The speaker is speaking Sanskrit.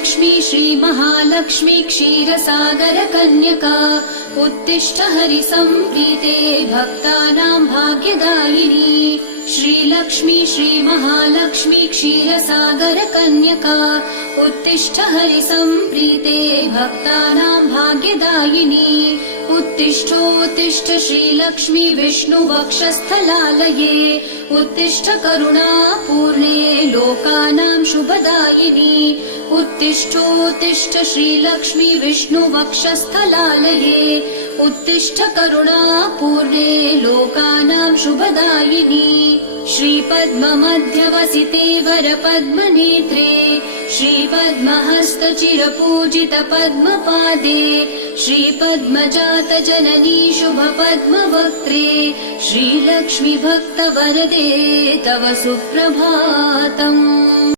श्रीलक्ष्मी श्रीमहालक्ष्मी क्षीरसागरकन्यका उत्तिष्ठ हरिसम्प्रीते भक्तानां भाग्यदायिनी। श्रीलक्ष्मी श्रीमहालक्ष्मी क्षीरसागरकन्यका उत्तिष्ठ हरिसम्प्रीते भक्तानां भाग्यदायिनी। उत्तिष्ठोत्तिष्ठ श्रीलक्ष्मी विष्णुवक्षस्थलालये उत्तिष्ठ करुणापूर्णे लोकानां शुभदायिनी। उत्तिष्ठोत्तिष्ठ श्रीलक्ष्मी विष्णुवक्षस्थलालये उत्तिष्ठ करुणापूर्णे लोकानां शुभदायिनी। श्रीपद्ममध्यवसिते वरपद्मनेत्रे श्रीपद्महस्तचिरपूजित पद्मपादे श्रीपद्मजातजननी शुभपद्मवक्त्रे श्रीलक्ष्मी भक्तवरदे तव सुप्रभातम्।